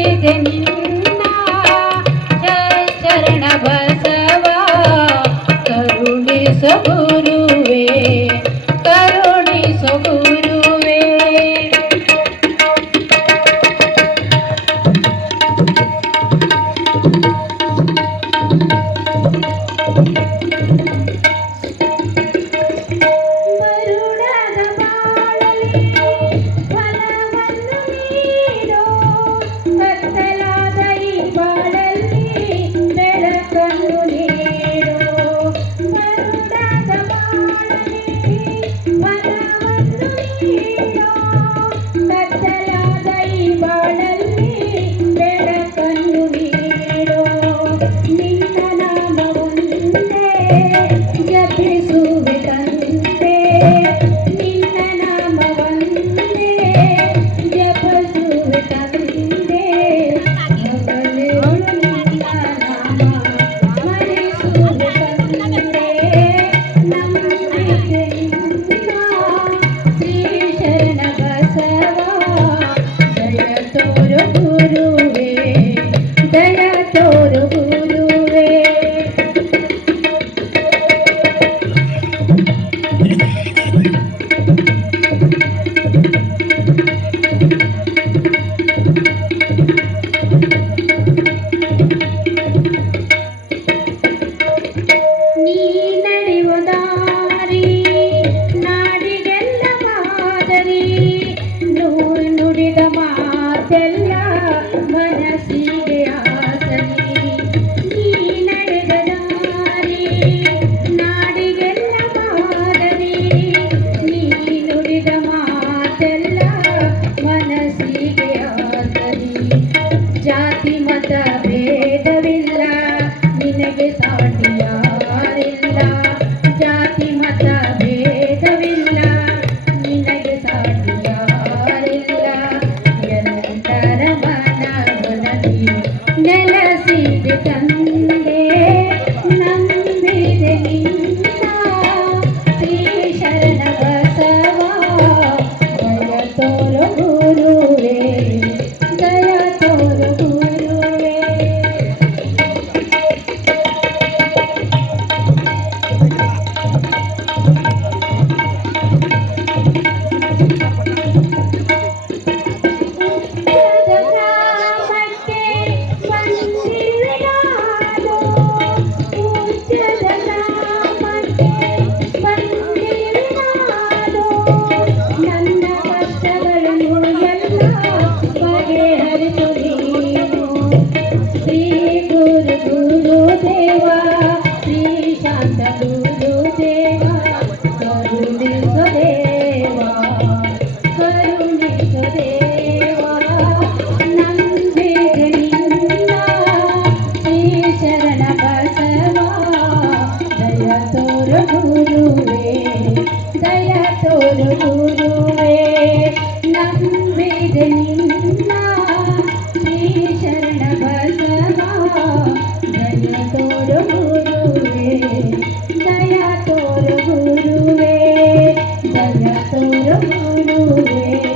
ನಂಬಿದೆ ನಿನ್ನ ಶರಣ ಬಸವ ಕರುಣಿಸು ಗುರುವೇ ಕರುಣಿಸು ಗುರುವೇ ಜಾತಿ ಮತ ಭೇದವಿಲ್ಲ ನಿನಗೆ ಸಾಟಿಯಾರಿಲ್ಲ ಜಾತಿ ಮತ ಭೇದವಿಲ್ಲ ನಿನಗೆ ಸಾಟಿಯಾರಿಲ್ಲ ಎಲ್ಲರ ಮನದಲ್ಲಿ ನೆಲೆಸಿದೆ ತಂದೆ ನಂಬಿದೆ ನಿನ್ನ ಶ್ರೀ ಶರಣ ಬಸವ ದಯ ತೋರು ಗುರುವೇ ದಯ ತೋರು ಗುರುವೇ ದಯ ತೋರು ಗುರುವೇ ನಂಬಿದೆ ನಿನ್ನ ಶ್ರೀ ಶರಣ ಬಸವ ದಯ ತೋರು ಗುರುವೇ ದಯ ತೋರು ಗುರುವೇ ದಯ ತೋರು ಗುರುವೇ